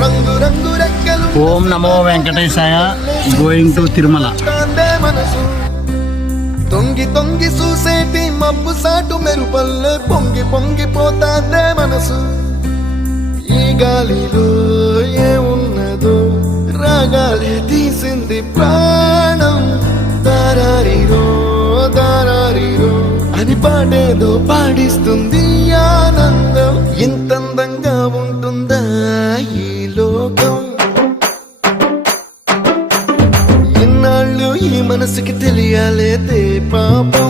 రంగు రంగు రెక్కలు ఓం నమో వెంకటేశాయ. Going to Tirumala. మనసు తొంగి తొంగి చూసేటి మబ్బు సాటు మెరుపల్లె పొంగి పొంగిపోతాందే మనసు. ఈ గాలిలో ఏమున్నదో రాగాలే తీసింది ప్రాణం. దారారిరో దారారిరో అని పాడేదో పాడిస్తుంది ఆనందం. ఇంతందంగా ఉంటుందా ఈ లోకం? ఇన్నాళ్ళు ఈ మనసుకి తెలియాలేదే పాపం.